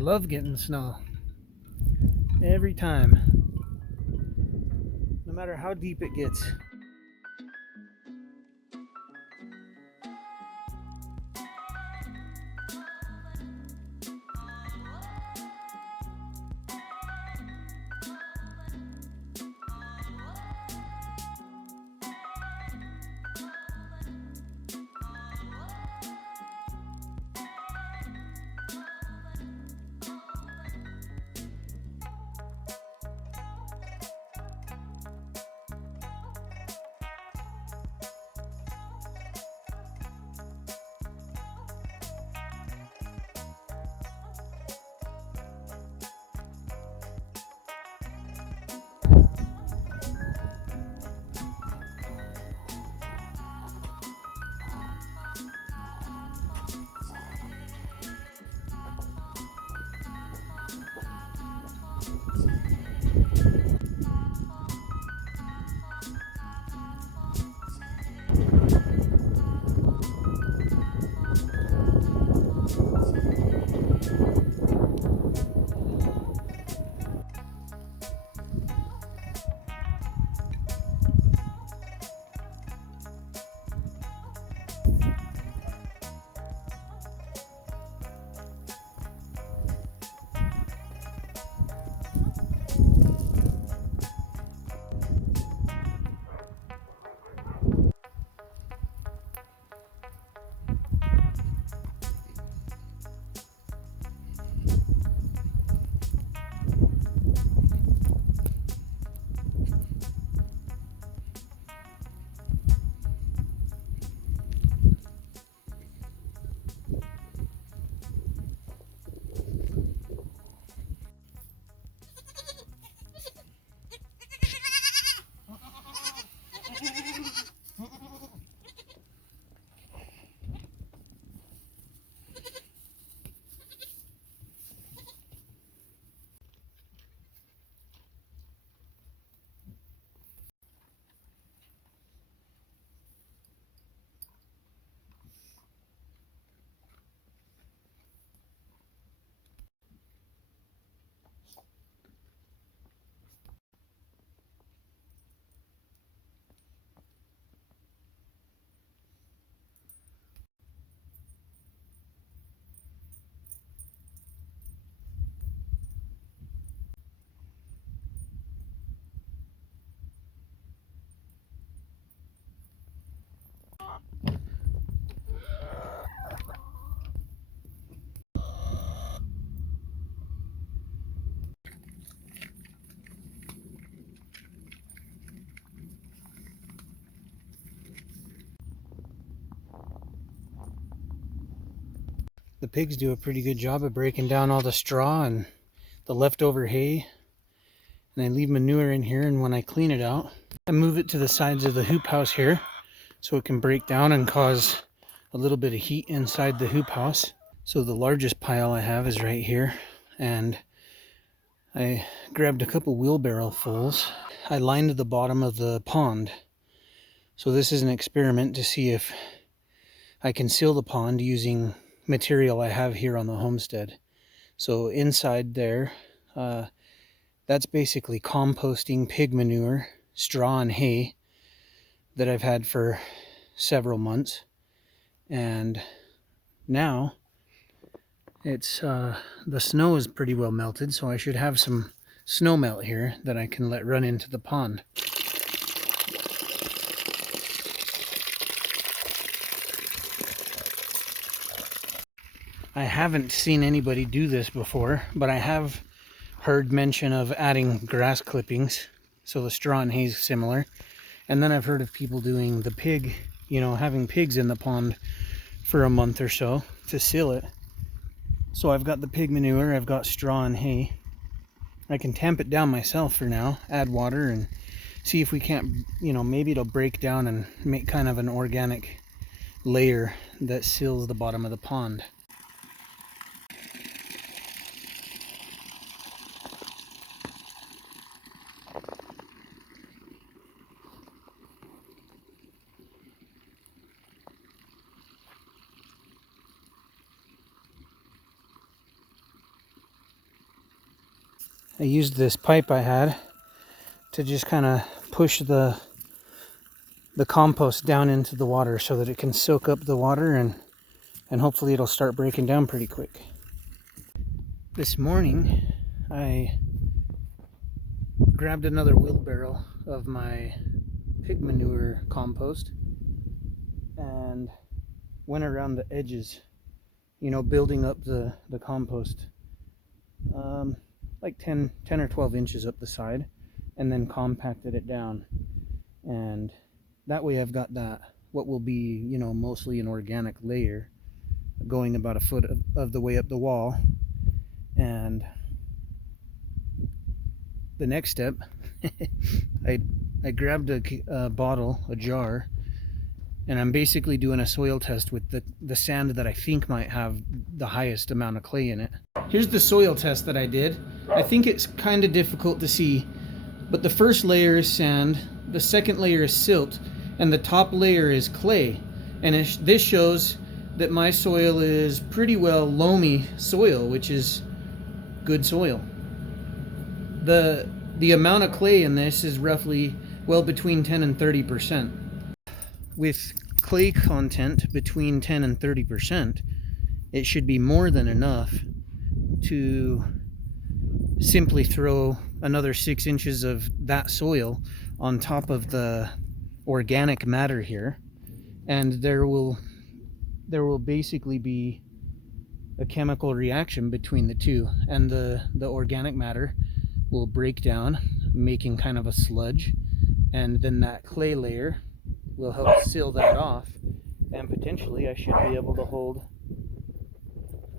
Love getting snow every time, no matter how deep it gets. The pigs do a pretty good job of breaking down all the straw and the leftover hay. And I leave manure in here, and when I clean it out, I move it to the sides of the hoop house here so it can break down and cause a little bit of heat inside the hoop house. So the largest pile I have is right here, and I grabbed a couple wheelbarrow fulls. I lined the bottom of the pond. So this is an experiment to see if I can seal the pond using material I have here on the homestead. So inside there, that's basically composting pig manure, straw and hay that I've had for several months. And now it's the snow is pretty well melted, so I should have some snow melt here that I can let run into the pond. I haven't seen anybody do this before, but I have heard mention of adding grass clippings, so the straw and hay is similar. And then I've heard of people doing the pig, having pigs in the pond for a month or so to seal it. So I've got the pig manure, I've got straw and hay. I can tamp it down myself for now, add water, and see if we can't, maybe it'll break down and make kind of an organic layer that seals the bottom of the pond. I used this pipe I had to just kind of push the compost down into the water so that it can soak up the water, and hopefully it'll start breaking down pretty quick. This morning I grabbed another wheelbarrow of my pig manure compost and went around the edges, building up the compost, like 10 or 12 inches up the side, and then compacted it down. And that way I've got that, what will be, mostly an organic layer going about a foot of the way up the wall. And the next step, I grabbed a jar, and I'm basically doing a soil test with the sand that I think might have the highest amount of clay in it. Here's the soil test that I did. I think it's kind of difficult to see, but the first layer is sand, the second layer is silt, and the top layer is clay. And this shows that my soil is pretty well loamy soil, which is good soil. The amount of clay in this is roughly, between 10 and 30%. With clay content between 10 and 30%, it should be more than enough to simply throw another 6 inches of that soil on top of the organic matter here, and there will basically be a chemical reaction between the two, and the organic matter will break down, making kind of a sludge, and then that clay layer will help seal that off, and potentially I should be able to hold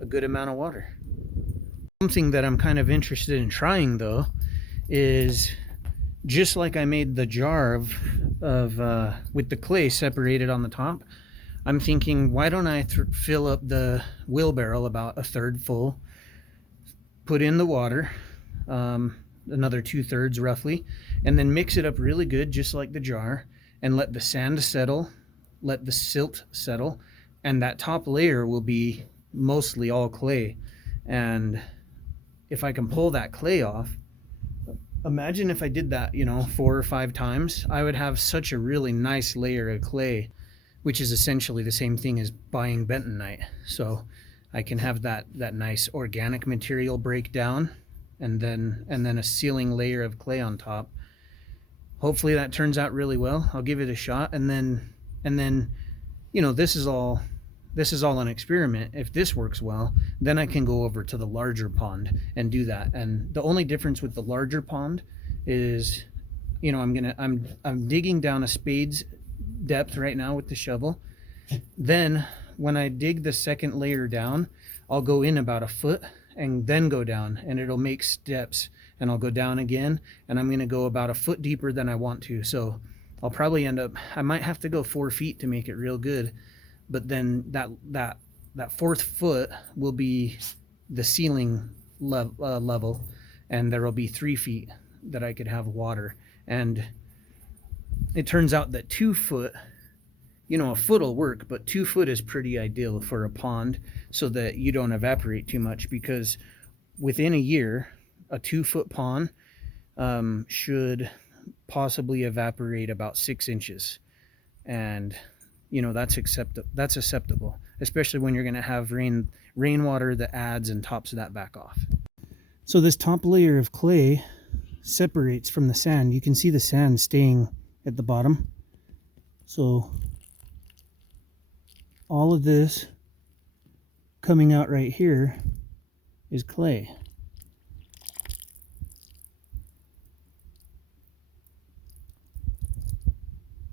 a good amount of water. Something that I'm kind of interested in trying though is, just like I made the jar with the clay separated on the top, I'm thinking, why don't I fill up the wheelbarrow about a third full, put in the water, another 2/3 roughly, and then mix it up really good, just like the jar, and let the sand settle, let the silt settle, and that top layer will be mostly all clay. And if I can pull that clay off, imagine if I did that, 4 or 5 times, I would have such a really nice layer of clay, which is essentially the same thing as buying bentonite. So I can have that nice organic material break down, and then a sealing layer of clay on top. Hopefully that turns out really well. I'll give it a shot, and then this is all an experiment. If this works well, then I can go over to the larger pond and do that. And the only difference with the larger pond is, I'm digging down a spade's depth right now with the shovel. Then when I dig the second layer down, I'll go in about a foot and then go down, and it'll make steps, and I'll go down again, and I'm going to go about a foot deeper than I want to. So I'll probably I might have to go 4 feet to make it real good, but then that 4th foot will be the ceiling level, and there will be 3 feet that I could have water. And it turns out that 2 foot, a foot will work, but 2 foot is pretty ideal for a pond, so that you don't evaporate too much, because within a year, a 2 foot pond should possibly evaporate about 6 inches. And that's acceptable, especially when you're going to have rainwater that adds and tops that back off. So this top layer of clay separates from the sand. You can see the sand staying at the bottom. So all of this coming out right here is clay.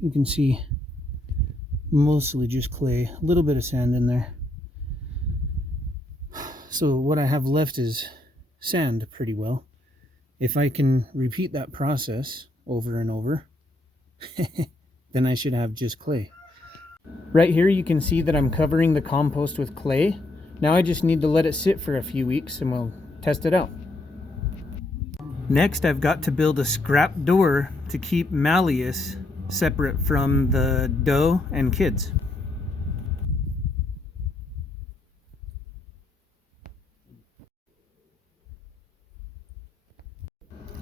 You can see mostly just clay, a little bit of sand in there. So what I have left is sand pretty well. If I can repeat that process over and over, then I should have just clay. Right here you can see that I'm covering the compost with clay. Now I just need to let it sit for a few weeks and we'll test it out. Next, I've got to build a scrap door to keep Malleus separate from the doe and kids.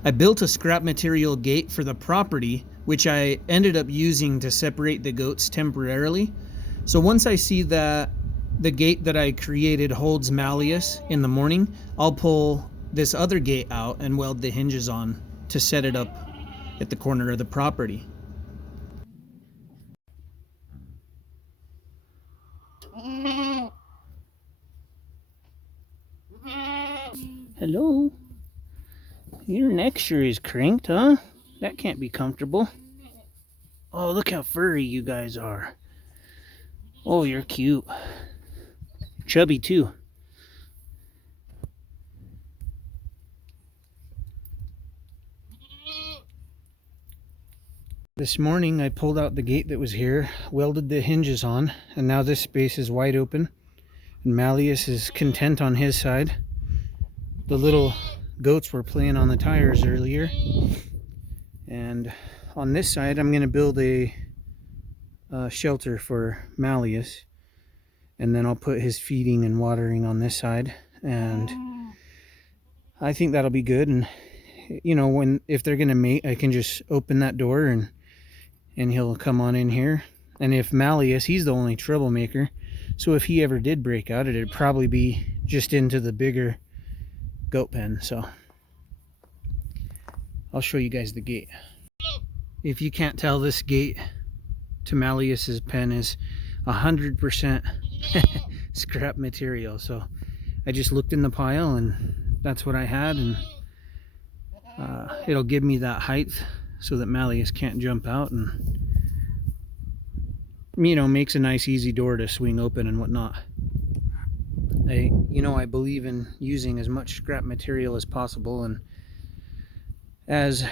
I built a scrap material gate for the property, which I ended up using to separate the goats temporarily. So once I see that the gate that I created holds malleus in the morning, I'll pull this other gate out and weld the hinges on to set it up at the corner of the property. Hello? Your neck sure is cranked, huh? That can't be comfortable. Oh, look how furry you guys are. Oh, you're cute. Chubby too. This morning I pulled out the gate that was here, welded the hinges on, and now this space is wide open. And Malleus is content on his side. The little goats were playing on the tires earlier. And on this side I'm going to build a shelter for Malleus. And then I'll put his feeding and watering on this side. And I think that'll be good. And you know, if they're going to mate, I can just open that door and he'll come on in here. And if Malleus, he's the only troublemaker, so if he ever did break out, it'd probably be just into the bigger goat pen. So I'll show you guys the gate. If you can't tell, this gate to Malleus's pen is 100% scrap material. So I just looked in the pile and that's what I had, and it'll give me that height so that Malleus can't jump out, and you know, makes a nice easy door to swing open and whatnot. I believe in using as much scrap material as possible, and as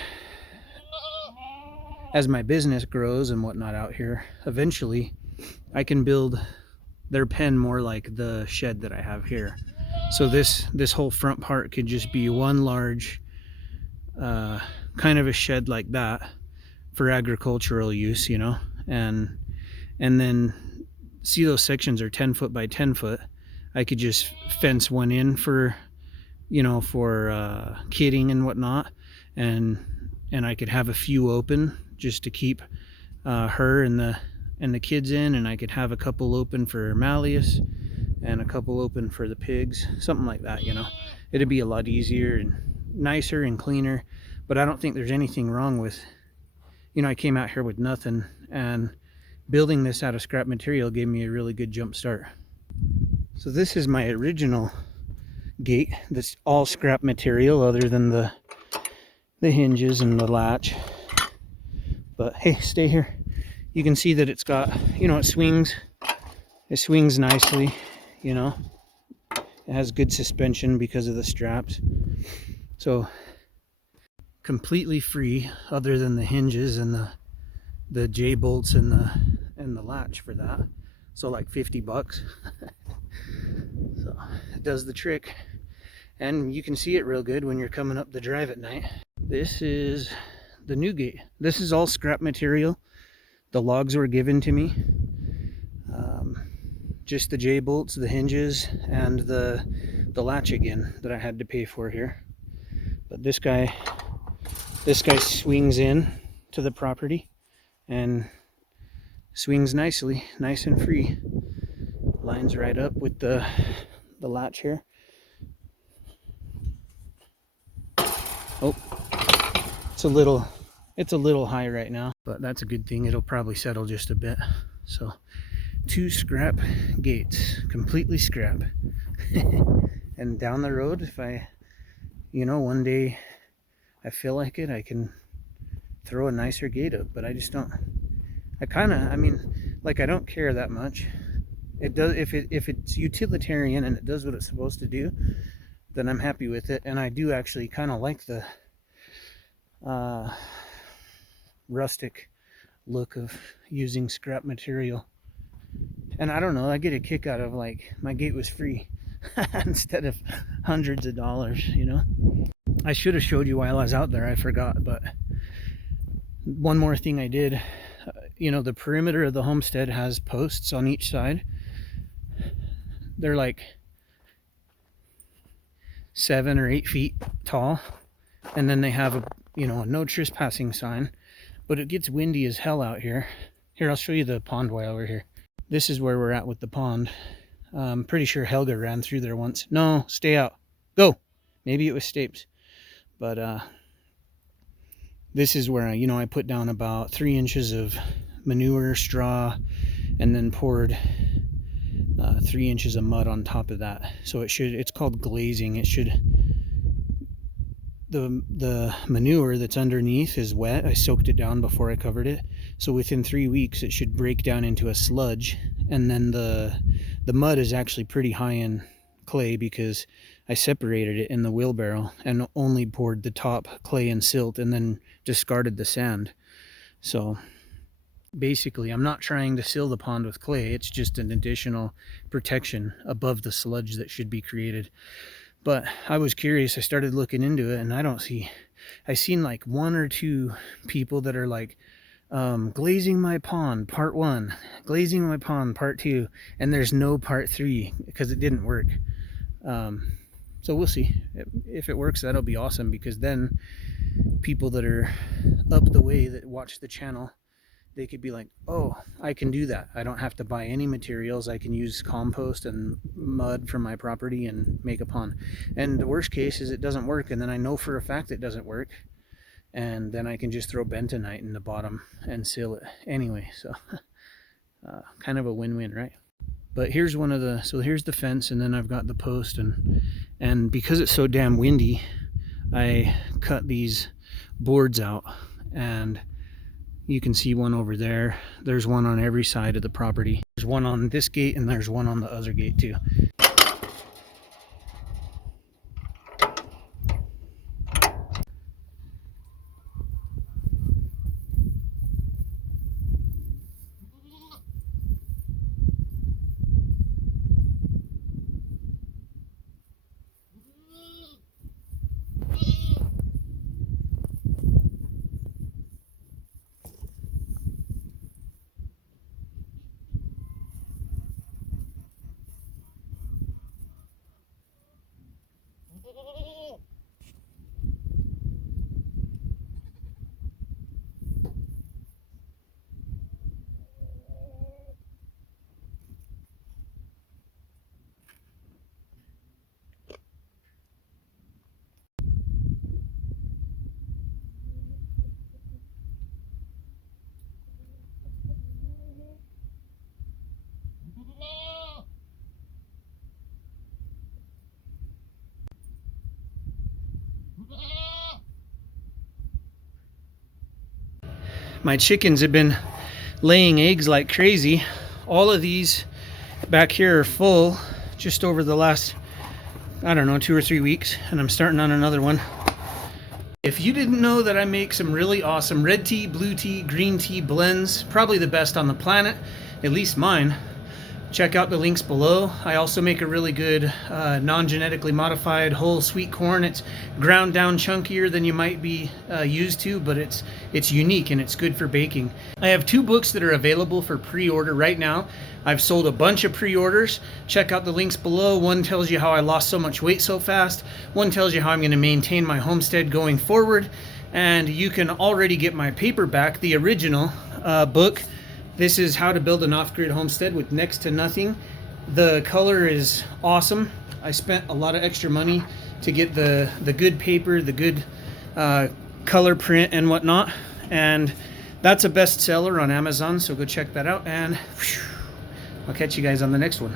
my business grows and whatnot out here, eventually I can build their pen more like the shed that I have here. So this whole front part could just be one large kind of a shed like that for agricultural use, you know, and then see those sections are 10 foot by 10 foot. I could just fence one in for, you know, for kidding and whatnot, and I could have a few open just to keep her and the kids in, and I could have a couple open for Malleus and a couple open for the pigs, something like that, you know. It'd be a lot easier and nicer and cleaner. But I don't think there's anything wrong with, you know, I came out here with nothing, and building this out of scrap material gave me a really good jump start. So this is my original gate that's all scrap material other than the hinges and the latch. But hey, stay here. You can see that it's got, you know, it swings nicely, you know. It has good suspension because of the straps. So completely free other than the hinges and the J bolts and the latch for that. So like $50. So it does the trick, and you can see it real good when you're coming up the drive at night. This is the new gate. This is all scrap material. The logs were given to me. Just the J bolts, the hinges, and the latch again that I had to pay for here. But this guy swings in to the property and swings nicely, nice and free. Lines right up with the latch here. Oh, it's a little high right now, but that's a good thing. It'll probably settle just a bit. So 2 scrap gates, completely scrap. And down the road, if I, you know, one day I feel like it, I can throw a nicer gate up, but I just don't. I mean, like, I don't care that much. It does, if it's utilitarian and it does what it's supposed to do, then I'm happy with it. And I do actually kind of like the rustic look of using scrap material. And I don't know, I get a kick out of, like, my gate was free instead of hundreds of dollars, you know. I should have showed you while I was out there, I forgot. But one more thing I did, you know, the perimeter of the homestead has posts on each side. They're like 7 or 8 feet tall, And then they have a, you know, a no trespassing sign, but it gets windy as hell out here. Here, I'll show you the pond while we're here. This is where we're at with the pond. I'm pretty sure Helga ran through there once. No, stay out. Go. Maybe it was Stapes. But this is where I put down about 3 inches of manure, straw, and then poured 3 inches of mud on top of that. So it's called glazing. The manure that's underneath is wet. I soaked it down before I covered it. So within 3 weeks, it should break down into a sludge. And then the mud is actually pretty high in clay because I separated it in the wheelbarrow and only poured the top clay and silt and then discarded the sand. So basically, I'm not trying to seal the pond with clay. It's just an additional protection above the sludge that should be created. But I was curious. I started looking into it, and I've seen like 1 or 2 people that are like, glazing my pond part 1, glazing my pond part 2, and there's no part 3 because it didn't work. So we'll see. If it works, that'll be awesome, because then people that are up the way that watch the channel, they could be like, oh, I can do that. I don't have to buy any materials. I can use compost and mud from my property and make a pond. And the worst case is it doesn't work, and then I know for a fact it doesn't work, and then I can just throw bentonite in the bottom and seal it anyway. So kind of a win-win, right? But here's here's the fence, and then I've got the post, and because it's so damn windy, I cut these boards out, and you can see one over there. There's one on every side of the property. There's one on this gate, and there's one on the other gate too. My chickens have been laying eggs like crazy. All of these back here are full just over the last, I don't know, 2 or 3 weeks, and I'm starting on another one. If you didn't know that I make some really awesome red tea, blue tea, green tea blends, probably the best on the planet, at least mine, check out the links below. I also make a really good non-genetically modified whole sweet corn. It's ground down chunkier than you might be used to, but it's unique and it's good for baking. I have 2 books that are available for pre-order right now. I've sold a bunch of pre-orders. Check out the links below. One tells you how I lost so much weight so fast. One tells you how I'm going to maintain my homestead going forward. And you can already get my paperback, the original book. This is how to build an off-grid homestead with next to nothing. The color is awesome. I spent a lot of extra money to get the good paper, the good color print and whatnot. And that's a bestseller on Amazon, so go check that out. And I'll catch you guys on the next one.